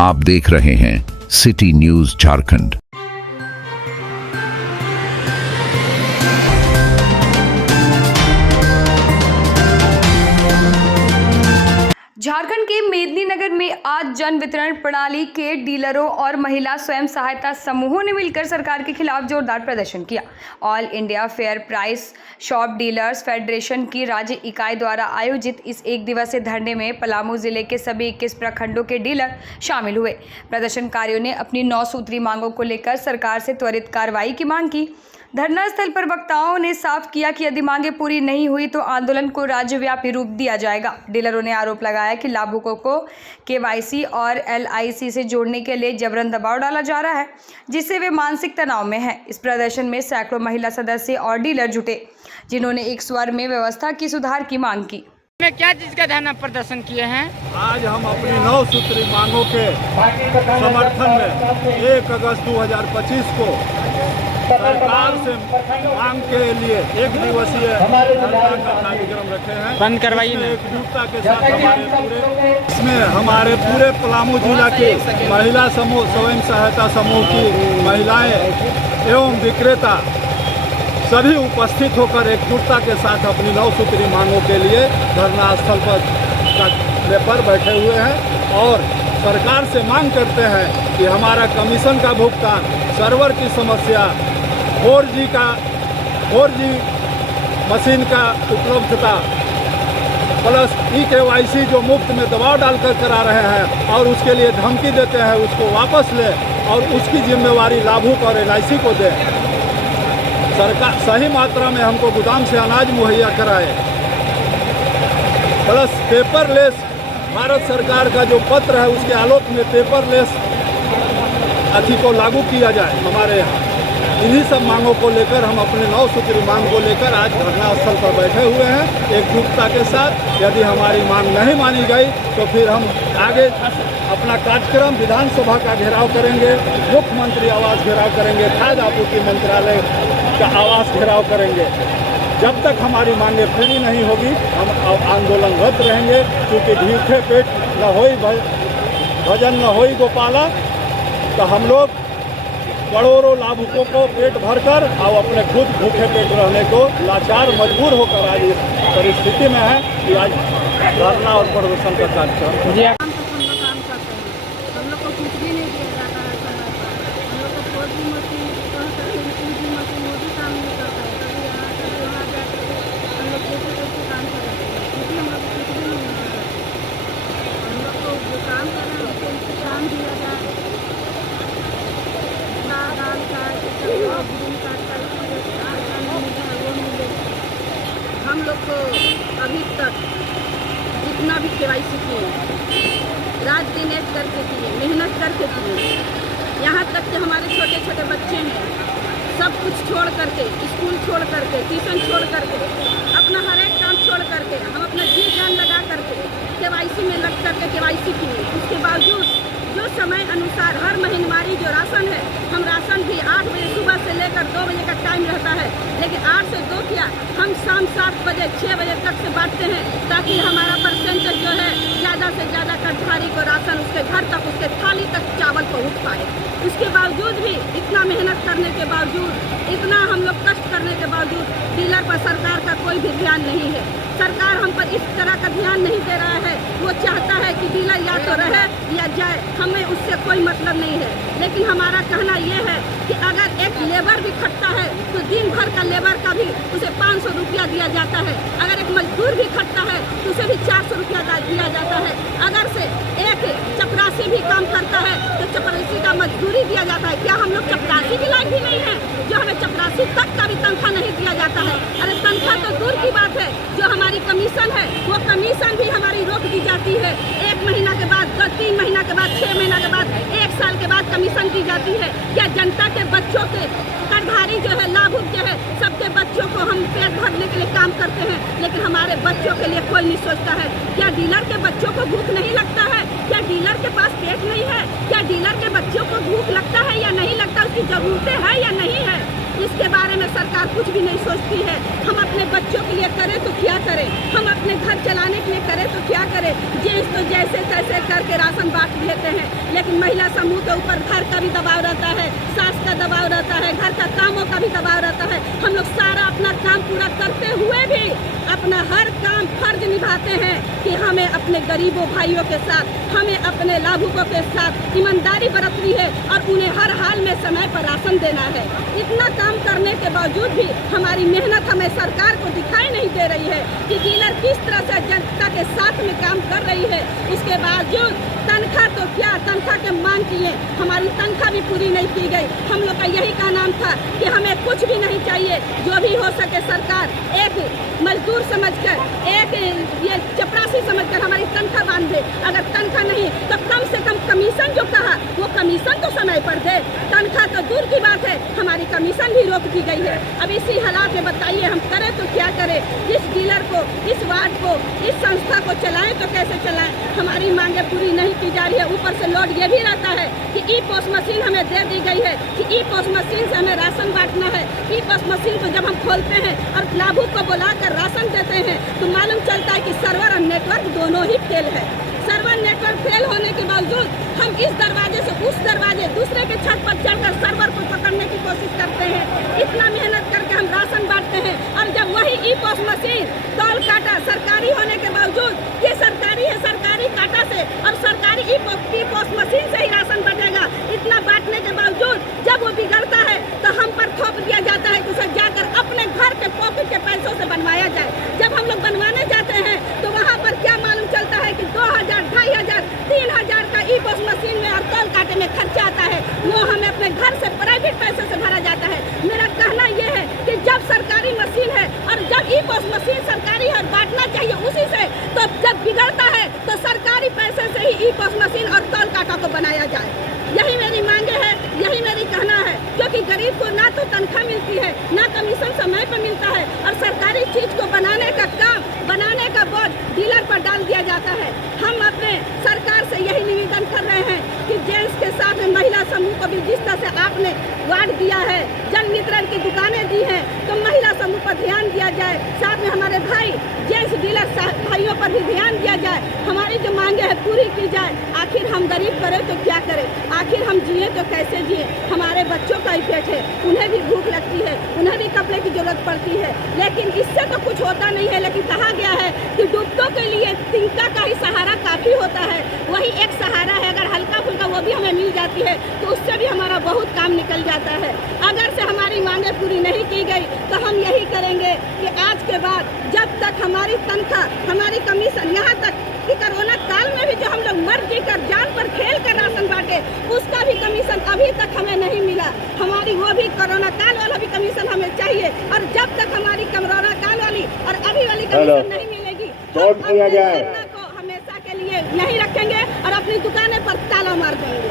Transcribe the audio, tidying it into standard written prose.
आप देख रहे हैं सिटी न्यूज झारखंड। झारखंड के मेदिनीनगर में आज जन वितरण प्रणाली के डीलरों और महिला स्वयं सहायता समूहों ने मिलकर सरकार के खिलाफ जोरदार प्रदर्शन किया। All India fair price shop dealers federation की राज्य इकाई द्वारा आयोजित इस एक दिवसीय धरने में पलामू जिले के सभी 21 प्रखंडों के डीलर शामिल हुए। प्रदर्शनकारियों ने अपनी 9 सूत्री मांगों को लेकर सरकार से त्वरित कार्रवाई की मांग की। धरना स्थल पर वक्ताओं ने साफ किया कि यदि मांगे पूरी नहीं हुई तो आंदोलन को राज्यव्यापी रूप दिया जाएगा। डीलरों ने आरोप लगाया कि लाभुकों को केवाईसी और एलआईसी से जोड़ने के लिए जबरन दबाव डाला जा रहा है, जिससे वे मानसिक तनाव में हैं। इस प्रदर्शन में सैकड़ों महिला सदस्य और डीलर जुटे, जिन्होंने एक स्वर में व्यवस्था की सुधार की मांग की। में क्या चीज का धरना प्रदर्शन किए हैं? आज हम अपनी 9 सूत्री मांगों के समर्थन में 1 अगस्त 2025 को सरकार से मांग के लिए एक दिवसीय धरना का कार्यक्रम रखे हैं। बंद करवाइए ना। एकजुटता के साथ इसमें हमारे पूरे पलामू जिला के महिला समूह, स्वयं सहायता समूह की महिलाएं एवं विक्रेता सभी उपस्थित होकर एकजुटता के साथ अपनी 9 सूत्री मांगों के लिए धरना स्थल पर बैठे हुए हैं और सरकार से मांग करते हैं कि हमारा कमीशन का भुगतान, सर्वर की समस्या, 4G मशीन का उपलब्धता प्लस केवाईसी जो मुफ्त में दबाव डालकर करा रहे हैं और उसके लिए धमकी देते हैं उसको वापस ले और उसकी जिम्मेवारी लाभुक और एलआईसी को दे। सरकार सही मात्रा में हमको गोदाम से अनाज मुहैया कराए, प्लस पेपरलेस भारत सरकार का जो पत्र है उसके आलोक में पेपरलेस को लागू किया जाए हमारे यहाँ। इन्हीं सब मांगों को लेकर हम अपने 9 सूत्री मांग को लेकर आज धरना स्थल पर बैठे हुए हैं एकजुटता के साथ। यदि हमारी मांग नहीं मानी गई तो फिर हम आगे अपना कार्यक्रम विधानसभा का घेराव करेंगे, मुख्यमंत्री आवास घेराव करेंगे, खाद्य आपूर्ति मंत्रालय का आवास घेराव करेंगे। जब तक हमारी मांगें पूरी नहीं होगी हम आंदोलनरत रहेंगे, क्योंकि भूखे पेट न होई भजन न होई गोपाला। तो हम लोग करोड़ों लाभुकों को पेट भरकर और अपने खुद भूखे पेट रहने को लाचार मजबूर होकर आज इस परिस्थिति में है कि आज धरना और प्रदर्शन का कार्यक्रम। जी हम लोग को कुछ भी नहीं दिया जाता है समय पर। हम लोग को 4G मशीन कह करके 2G मशीन वो भी काम नहीं करता है। कभी यहाँ कभी वहाँ जाकर हम लोग कैसे काम करेंगे, क्योंकि हम लोग को कुछ भी नहीं मिलता है। हम लोग को जो काम कर रहे हैं उसको उससे काम दिया जाए। दाल का ग्रीन कार्ड का वो मिले। हम लोग को अभी तक जितना भी केवाईसी किए, रात दिन एक करके किए, मेहनत करके किए, यहाँ तक कि हमारे छोटे छोटे बच्चे हैं, सब कुछ छोड़ करके, स्कूल छोड़ करके, ट्यूशन छोड़ करके, अपना हर एक काम छोड़ करके हम अपना जी जान लगा करके केवाईसी में लग करके केवाईसी किए। उसके बावजूद जो समय अनुसार हर महीनवारी जो राशन है, हम राशन भी 8 बजे सुबह से लेकर 2 बजे का टाइम रहता है, लेकिन 8 से 2 क्या हम शाम 7 बजे 6 बजे तक से बांटते हैं, ताकि हमारा परसेंटेज जो है ज़्यादा से ज़्यादा कर्मचारी को राशन उसके घर तक, उसके थाली तक चावल पहुँच पाए। उसके बावजूद भी इतना मेहनत करने के बावजूद, इतना हम लोग कष्ट करने के बावजूद डीलर पर सरकार का कोई भी ध्यान नहीं है। सरकार हम पर इस तरह का ध्यान नहीं दे रहा है। वो चाहता है कि डीलर या तो रहे या जाए, हमें उससे कोई मतलब नहीं है। लेकिन हमारा कहना ये है कि अगर एक लेबर भी खटता है तो दिन भर का लेबर का भी उसे 500 रुपया दिया जाता है। अगर एक मजदूर भी खटता है तो उसे भी 400 रुपया दिया जाता है। अगर से एक चपरासी भी काम करता है तो चपरासी का मजदूरी दिया जाता है। क्या हम लोग चपरासी के लायक भी नहीं है जो हमें चपरासी तक का भी तनख्वाह नहीं दिया जाता है? अरे तनख्वाह तो दूर की बात है, जो हमारी कमीशन है वो कमीशन भी हमारी रोक दी जाती है। 1 महीना के बाद, 3 महीना के बाद, 6 महीना के बाद, 1 साल के बाद कमीशन दी जाती है। क्या जनता के बच्चों के करधारी जो है, लाभुक जो है, सबके बच्चों को हम पेट भरने के लिए काम करते हैं, लेकिन हमारे बच्चों के लिए कोई नहीं सोचता है। क्या डीलर के बच्चों को भूख नहीं लगता है? क्या डीलर के पास पेट नहीं है? क्या डीलर के बच्चों को भूख लगता है या नहीं लगता? उसकी जरूरतें हैं या नहीं है? इसके बारे में सरकार कुछ भी नहीं सोचती है। हम अपने बच्चों के लिए करें तो क्या करें, हम अपने घर चलाने के लिए करें तो क्या करें। जिस तो जैसे कैसे कैसे करके राशन बांट लेते हैं, लेकिन महिला समूह के ऊपर घर का भी दबाव रहता है, सास का दबाव रहता है, घर का कामों का भी दबाव रहता है। हम लोग सारा अपना काम पूरा करते हुए भी अपना हर काम फर्ज निभाते हैं कि हमें अपने गरीबों भाइयों के साथ, हमें अपने लाभुकों के साथ ईमानदारी बरतनी है और उन्हें हर हाल में समय पर राशन देना है। इतना काम करने के बावजूद भी हमारी मेहनत हमें सरकार को दिखाई नहीं दे रही है कि डीलर किस तरह से जनता के साथ में काम कर रही है। इसके बावजूद तनख्वाह तो क्या, तनख्वाह के मांग किए, हमारी तनख्वाह भी पूरी नहीं की गई। हम लोग का यही का नाम था कि हमें कुछ भी नहीं चाहिए, जो भी हो सके सरकार एक मजदूर समझकर, एक ये चपरासी समझकर हमारी तनख्वाह बांध दे। अगर तनख्वाह नहीं तो कम से कम कमीशन जो कहा वो कमीशन तो समय पर दे। तनख्वाह तो दूर की बात है, हमारी कमीशन भी रोक दी गई है। अब इसी हालात में बताइए हम करें तो क्या करें? इस डीलर को, इस वार्ड को, इस संस्था को चलाएं तो कैसे चलाएं? हमारी मांगे पूरी नहीं की जा रही है। ऊपर से लोड ये भी रहता है कि ई पोस्ट मशीन हमें दे दी गई है कि ई पोस्ट मशीन से हमें राशन बांटना है। ई पोस्ट मशीन को जब हम खोलते हैं और लाभुक को बुलाकर राशन देते हैं तो मालूम चलता है कि सर्वर और नेटवर्क दोनों ही फेल है। सर्वर नेटवर्क फेल होने के बावजूद हम इस दरवाजे से उस दरवाजे, दूसरे के छत पर चढ़कर सर्वर को पकड़ने की कोशिश करते हैं। इतना मेहनत करके हम राशन बांटते हैं और जब वही ई पोस्ट मशीन टोल काटा सरकारी होने के बावजूद ये सरकारी है, सरकारी काटा से और सरकारी ई पोस्ट मशीन से ही राशन बटेगा। इतना बांटने के बावजूद जब वो बिगड़ता है तो हम पर थोप दिया जाता है कि उसे जाकर अपने घर के पॉकेट के पैसों से बनवाया जाए। जब हम लोग बनवाने जाते हैं तो वहाँ पर क्या मालूम चलता है कि 2000, 2500, 3000 का ई पोस्ट मशीन में और टोल काटे में खर्चा आता है, वो हमें अपने घर से प्राइवेट पैसे से भरा जाता है। मेरा कहना ये है कि जब सरकारी मशीन है और जब ई पोस्ट मशीन सरकारी है और बांटना चाहिए उसी से, तो जब बिगड़ता है तो सरकारी पैसे से ही ई पोस्ट मशीन और टोल काटा को बनाया जाए। यही मेरी मांगे है, यही मेरी कहना है, क्योंकि गरीब को ना तो तनख्वाह मिलती है, ना कमीशन समय पर मिलता है और सरकारी चीज को बनाने का काम, बनाने का बोझ डीलर पर डाल दिया जाता है। हम अपने सरकार से यही निवेदन कर रहे हैं कि जेंट्स के साथ में महिला समूह को भी जिस तरह से आपने वार्ड दिया है, जन वितरण की दुकानें दी हैं, तो महिला समूह पर ध्यान दिया जाए। साथ में हमारे भाई जेंट्स डीलर भाइयों पर भी ध्यान दिया जाए। हमारी जो मांगे है पूरी की जाए। आखिर हम गरीब करें तो क्या करें? आखिर हम जिए तो कैसे जिए? हमारे बच्चों का ही पेट है, उन्हें भी भूख लगती है, उन्हें भी कपड़े की जरूरत पड़ती है, लेकिन इससे तो कुछ होता नहीं है। लेकिन कहा गया है कि डूबतों के लिए तिनका का ही सहारा काफी होता है। वही एक सहारा है, अगर हल्का फुल्का वो भी हमें मिल जाती है तो उससे भी हमारा बहुत काम निकल जाता है। अगर से हमारी मांगे पूरी नहीं की गई तो हम यही करेंगे कि आज के बाद जब तक हमारी तनख्वाह, हमारी कमीशन, यहाँ तक कि कोरोना काल में भी जो हम लोग मर जी कर, जान पर खेल कर राशन बांटे, उसका भी कमीशन अभी तक हमें नहीं मिला। हमारी वो भी कोरोना काल वाला भी कमीशन हमें चाहिए और जब तक हमारी कोरोना काल वाली और अभी वाली कमीशन नहीं मिलेगी तो को हमेशा के लिए नहीं रखेंगे और अपनी दुकानें पर ताला मार देंगे।